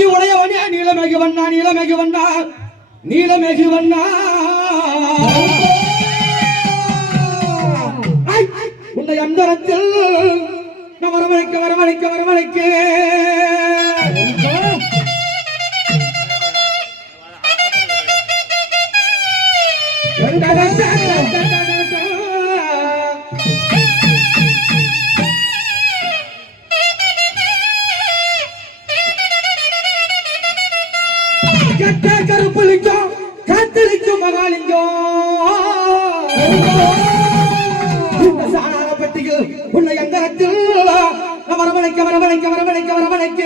ஆதி உடையவனே நீலமேகி வண்ணா நீலமேகி வண்ணா நீலமேகி வண்ணா உன்னை அந்தரத்தில் நான் வரவழைக்க வரவழைக்க வரவழைக்க கருப்புலிங்கம் காத்திருக்கும் மகாலிங்கம் சாணாரப்பட்டியில் உன்னை அந்தரத்தில் வரவழைக்க வரவழைக்க வரவழைக்க வரவழைக்க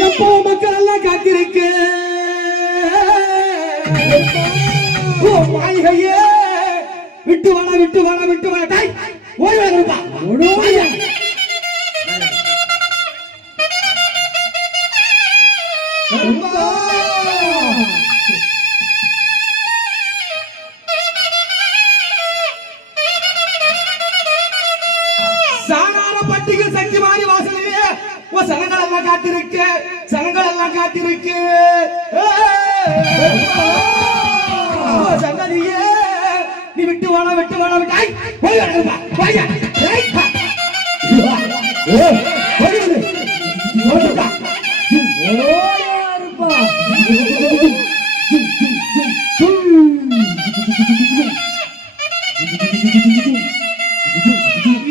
எப்போ மக்கள் எல்லாம் காத்திருக்க மாளிகையே விட்டு வாழ விட்டு வாழ விட்டு வாழ ஓய்வா சாணாரப்பட்டிக்கு சக்தி மாறி வாசலையே சனங்கள் எல்லாம் காத்திருக்கு சனங்கள் எல்லாம் காத்திருக்கு சங்கதியே நீ விட்டு வாழ விட்டு வாழ விட்டாய்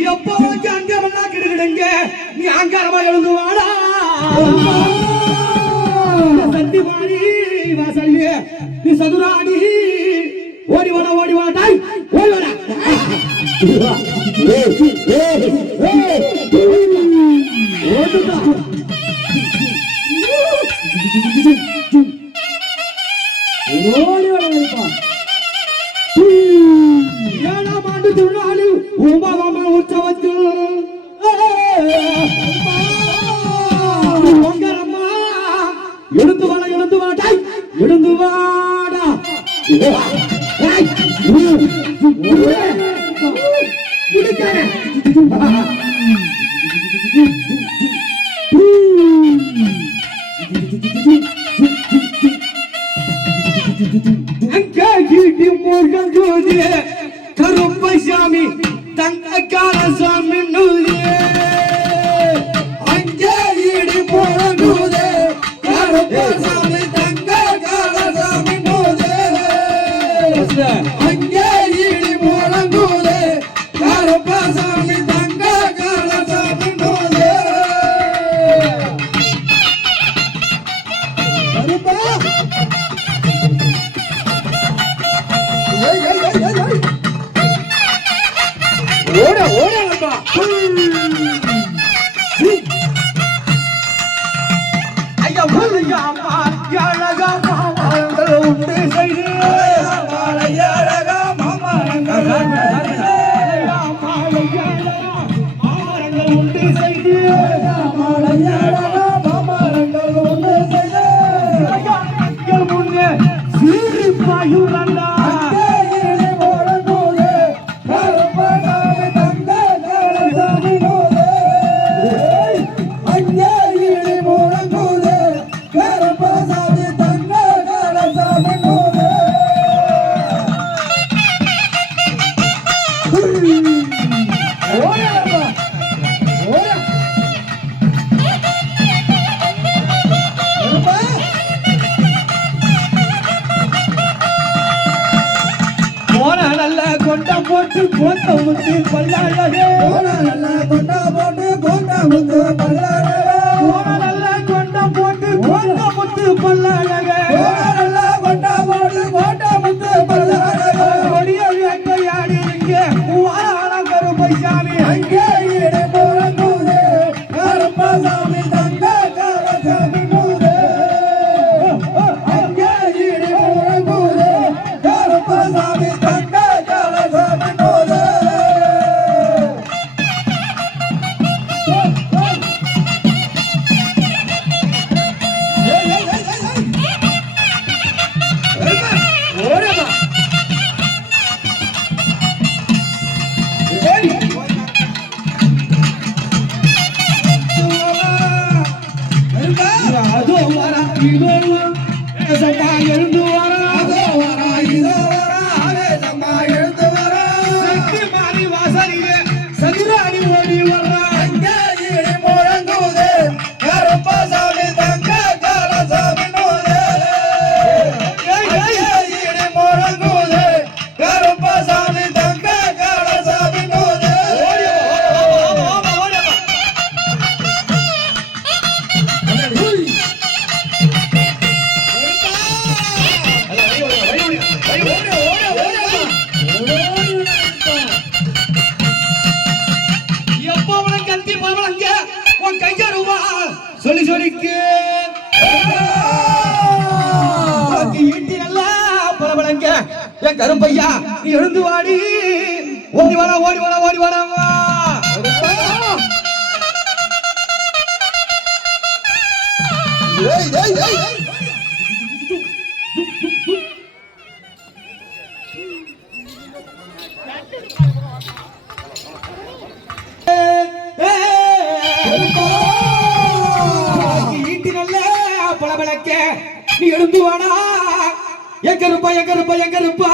எப்போ அங்கரமா கிடுகிடுங்க நீ அங்கரமா எழுந்து வாடா சக்தி மாறி வாசல்லே நீ சதுராடி ஓடி வாடாய் ஓடி வாடா ஓடி வாடா ஏழாம் ஆண்டு திருநாளில் 9ஆம் நாள் உற்சவத்தில் எழுந்து வாடாய் எழுந்து வாடா கருப்பசாமி தங்க காலசாமி அங்கே ஈடி போடுதே கருப்பசாமி தங்க காலசாமி அங்கே ஈடி போடுதே கருப்பசாமி தங்க காலசாமி ஓட ஓட ஐயா மலையா அழகா மாமரங்கள் உண்டு செய்து அழகா மாமரங்கள் உண்டு செய்து மாமரங்கள் உண்டு செய்து முன்னே சீரிப்பாயுரண்டா கொண்டா போட்டு கோட்டை முத்து பல்லாழகே நல்லா கொண்டா போட்டு கோட்டை முத்து பல்லாழகே நல்லா கொண்டா போட்டு கோட்டை முத்து பல்லாழகே நல்லா கொண்டா போட்டு கோட்டை முத்து பல்லாழகே கொடிய வேட்டையாடி இங்கே வாழ கருப்பசாமி அங்கே ஈடு போறங்குதே கருப்பசாமி தங்க காலசாமி மூதே அங்கே ஈடு போறங்குதே கருப்பசாமி தங்க அதோ வரா இதோ சம்மா எழுந்து வரா அதோ வரா இதோ வரா ஆவேசமா எழுந்து வரா சக்தி மாறி வாசலிலே சதுராணி ஓடி வரா அங்கே இடி முழங்குதே கருப்பசாமி தங்க காலசாமி நோதே அங்கே இடி முழங்குதே கருப்பசாமி தங்க காலசாமி நோதே சொல்லி சொல்லிக்கு ஈட்டி நல்லா பரபலங்க என் கருப்பையா நீ எழுந்து வாடி ஓடி வாடா ஓடி வாடா ஓடி வாடா ஏய் ஏய் ஏய் ஈட்டி நல்ல பளபளக்க நீ எழுந்து வாடா என் கருப்பா என் கருப்பா என் கருப்பா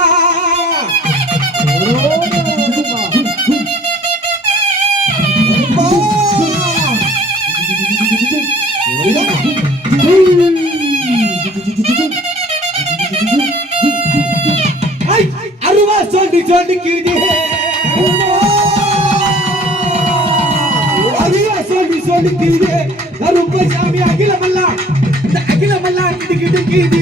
அருவா சொல்லி சொல்லிக்கிட்டே அருவா சொல்லி சொல்லிக்கிட்டே கருப்பசாமி அகிலமெல்லாம் இந்த அகிலமெல்லாம் கிட்டு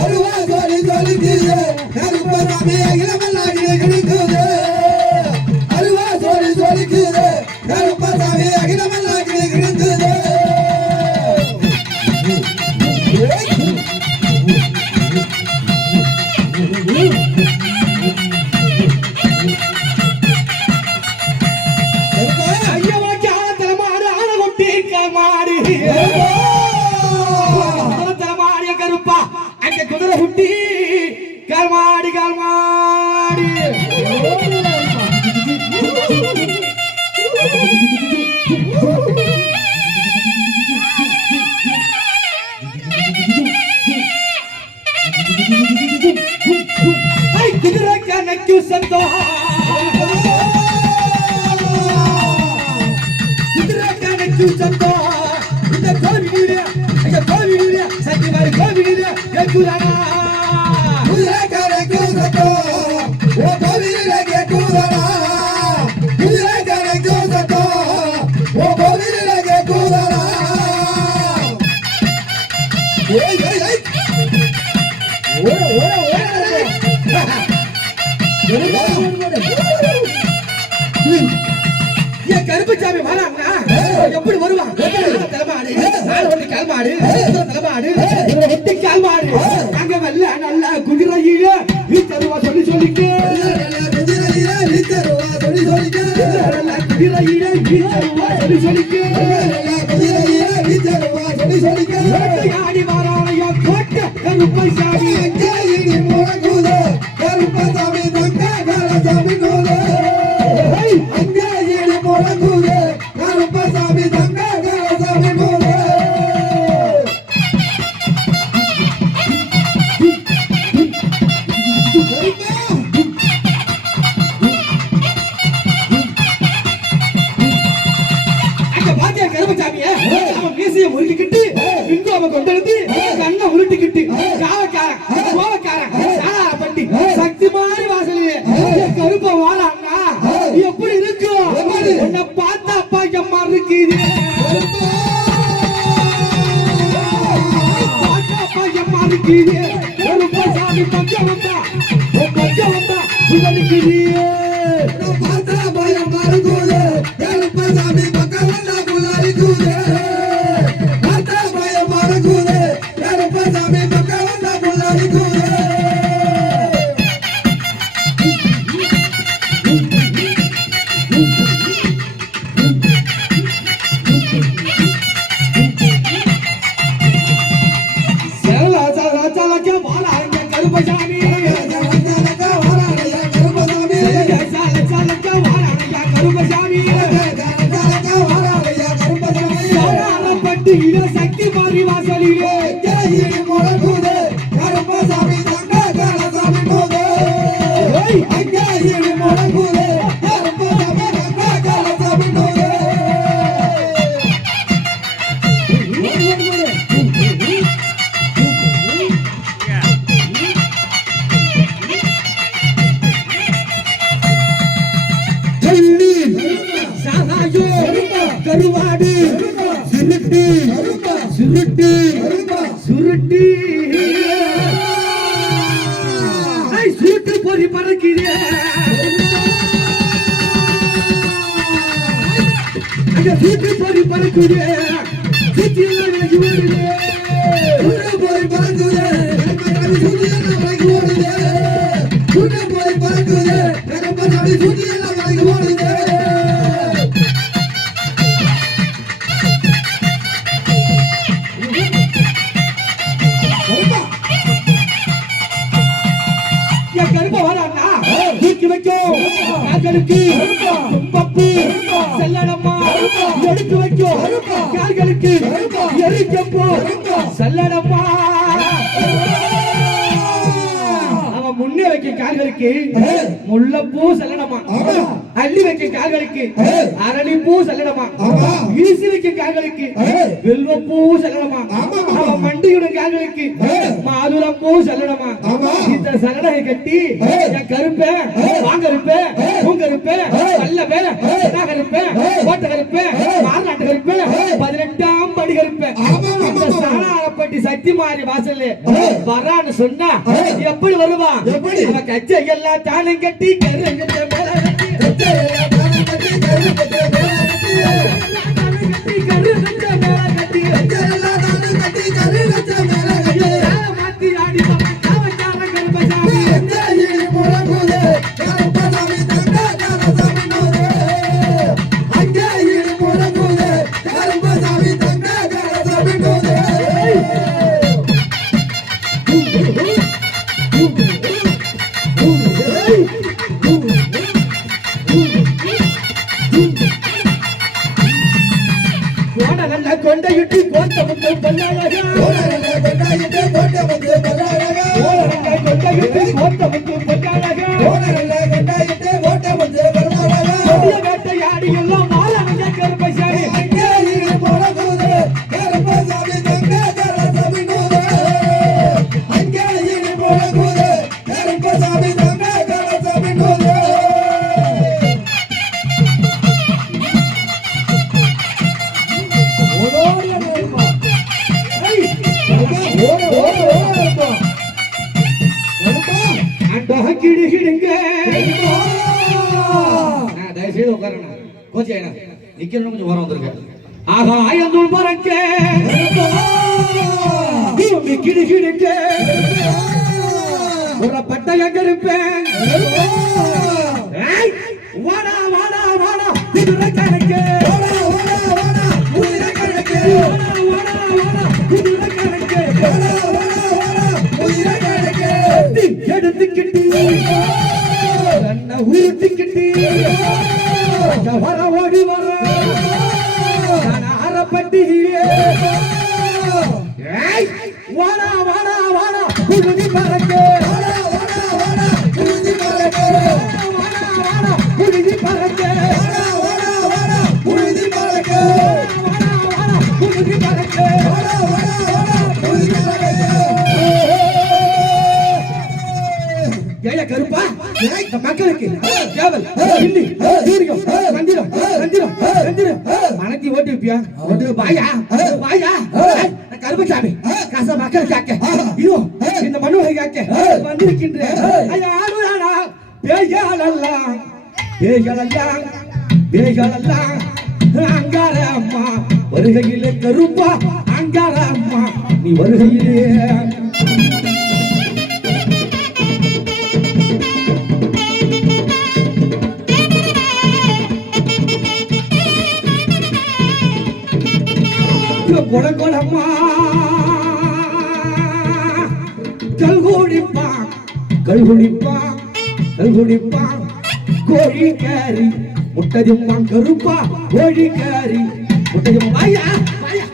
அருவா சொல்லி சொல்லிக்கிட்டே கருப்பசாமி அகிலமெல்லாம் கிடுக்குதே அருவா சொல்லி சொல்லிக்கிட்டே கருப்பசாமி அகிலமெல்லாம் கிடுக்குதே ஐயவனுக்கு ஆழத்தலமாடு ஆழ கொட்டி மாடு தலைமாடிய கருப்பா அங்க குதிரை குட்டி கால்மாடி கால்மாடி குதிரை கணக்கு சந்தோ குதிரை கணக்கு சந்தோ இந்த கோவிலிலே சக்தி மாதிரி கோவிலிலே கேட்குறானா குதிரை கணக்கு சத்தோ ஓ கோவிலிலே கேட்குறானா குதிரை கணக்கு சத்தோ ஓ கோவிலிலே கேட்குறானா ஏய் ஏய் ஏய் ஓட ஓட என் கருப்புச்சாமி வரான்னா எப்படி வருவான் தலைமாடு நாலு ஒண்ணு கால்மாடு தலைமாடு ஒட்டி கால்மாடு அங்க வல்ல நல்லா குதிரையில நீ தருவா சொல்லி சொல்லிட்டு குதிரையிலே நீ தருவா சொல்லி சொல்லிட்டு நல்லா குதிரையில நீ தருவா சொல்லி சொல்லிட்டு குதிரையிலே நீ தருவா சொல்லி சொல்லிட்டு ஆடி வாராளையா கோட்ட கருப்பசாமி அங்கே இடி முழங்குதே கருப்பசாமி தங்க காலசாமி நோதே அங்கே இடி முழங்குதே கருப்பசாமி தங்க காலசாமி நோதே அங்க பாத்தியா கருப்பசாமிய அவன் மீசைய முறுக்கிக்கிட்டு இங்கு அவன் கொண்டு வந்து கண்ணை உருட்டிக்கிட்டு காவக்காரன் கோவக்காரன் சாளாப்பட்டி சக்தி மாதிரி வாசலிலே கருப்ப வாழான்னா எப்படி இருக்கும் உன்னை பார்த்தா அப்பா அம்மா இருக்குது பார்த்தா அப்பா அம்மா இருக்குது கருப்பசாமி பக்கம் வந்தா இருக்குது பார்த்தா பயம் மறுகுதே கருப்பசாமி பக்கம் வந்தா புல்லாரிக்குதே பார்த்தா பயம் மறுகுதே கருப்பசாமி பக்கம் வந்தா புல்லாரிக்குதே கருப்பசாமி கருப்பசாமி சக்தி மாறி வாசலிலே இடி முழங்குதே கருப்பசாமி தங்க கலசாமி போதே அங்கே இடி முழங்குதே கருப்பசாமி தங்க கலசாமி போதே சாகாயோ கருவாடு சுருட்டு சுருட்டு சுருட்டு சுருட்டு பொறி பறக்குது அந்த சுருட்டு பொறி பறக்குது சுத்தி எல்லாம் விலகி ஓடுது போய் பறக்குதே சுத்தி எல்லாம் விலகி ஓடுதே போய் பறக்குதே கருப்பசாமி சுத்தி எல்லாம் விலகி ஓடுதே என் கருப்ப வரான்னா தூக்கி வைக்கும் கால்களுக்கு பப்பு செல்லடம்மா எடுத்து வைக்கும் கால்களுக்கு எரிக்கப்போ செல்லடம்மா அவன் முன்னே வைக்கும் கால்களுக்கு முல்லைப்பூ செல்லடமா அள்ளி வைக்கும் கால்களுக்கு அரளிப்பூ செல்லடமா வீசி வைக்கும் கால்களுக்கு வெல்வப்பூ செல்லடமா அவன் மண்டியுடைய கால்களுக்கு மாதுளப்பூ செல்லடமா இந்த சலடை கட்டி என் கருப்பேன் வாங்க இருப்பேன் உங்க இருப்பேன் நல்ல பேர் நான் இருப்பேன் ஓட்ட இருப்பேன் மாநாட்டு இருப்பேன் 18ஆம் படி இருப்பேன் இந்த சாணாரப்பட்டி சக்தி மாறி வாசல்ல வரான்னு சொன்னா எப்படி வருவான் அவன் கச்சை எல்லாம் தானம் கட்டி கருங்கட்ட மேல கட்டி கருங்கட்ட மேல கட்டி மாத்தி ஆடி கருப்பசாமி கொண்டையிட்டு கோட்டை முத்து பல்லாழகா கொண்டையிட்டு கோட்டை முத்து பல்லாழகா கொண்டையிட்டு கோட்டை முத்து பல்லாழகா கொண்டையிட்டு கோட்டை முத்து பல்லாழகா கொடிய வேட்டையாடி எல்லாம் மாறாங்க கருப்பசாமி அங்கே இரு போறதுதே கருப்பசாமி தங்க கலசாமி நூதே அங்கே இரு போறதுதே கருப்பசாமி தங்க கலசாமி நூதே கிடுகிடுங்க தயவுசெய்து உட்காரணும் கோச்சி நிக்கணும் கொஞ்சம் வர வந்திருக்க ஆகாயந்தூள் பறக்க பூமி கிடுகிடுங்க ஒரு பட்டய கருப்பேன் வாடா வாடா வாடா குதிரை கணக்கு குதிரை கணக்கு குதிரை கணக்கு எடுத்துக்கிட்டு கண்ண ஊட்டிக்கிட்டு வர ஓடி வர அறப்பட்டி வாடா வாடா வாடா குருதி பறக்க குருதி பறக்க குருதி பறக்க குருதி பறக்க குருதி பறக்க கருப்பா இந்த மக்களுக்கு கேவல் இல்லி சூரியம் மந்திரம் மந்திரம் மந்திரம் மனத்தி ஓட்டி வைப்பியா ஓட்டு வாயா வாயா கருப்பசாமி காச மக்கள் காக்க இதோ இந்த மனுவை காக்க வந்திருக்கின்ற யாருடா பேயாலெல்லாம் பேயாலெல்லாம் பேயாலெல்லாம் அங்கார அம்மா வருகையிலே கருப்பா அங்கார அம்மா நீ வருகையிலே கொடகொடம்மா கல்குடிப்பா கல்குடிப்பா கல்குடிப்பா கோழிக்காரி முட்டதிம்மா கருப்பா கோழிக்காரி முட்டதிம்மா வாயா வாயா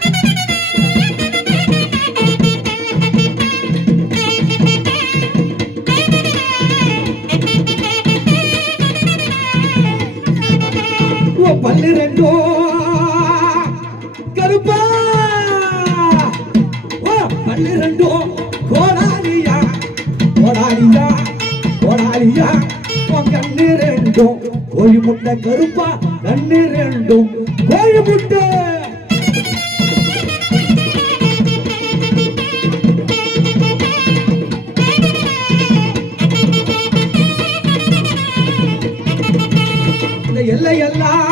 கருப்பா ஓ 12 கோடாலியா கோடாலியா கோடாலியா உன் கண்ணு ரெண்டும் கோழி முட்டை கருப்பா கண்ணு ரெண்டும் கோழி முட்டை எல்லை எல்லாம்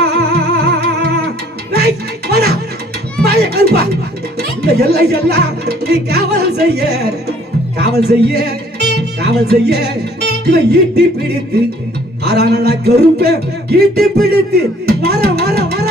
கருப்பா இந்த எல்லை எல்லாம் நீ காவல் செய்ய காவல் செய்ய காவல் செய்ய இதை ஈட்டி பிடித்து ஆறான கருப்பை ஈட்டி பிடித்து வர வர வர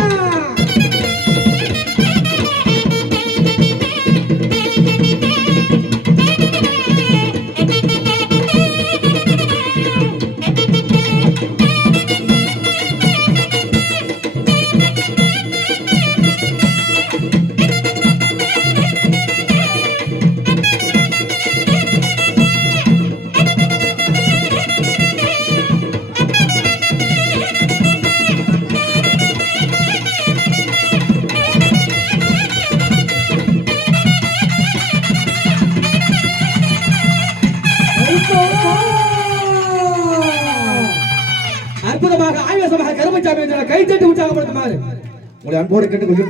அற்புதமாக ஆவேசமாக கருமச்சாமி கைத்தட்டி உற்சாகப்படுத்துமாறு உங்களை அன்போடு கேட்டுக்கொள்கிறேன்.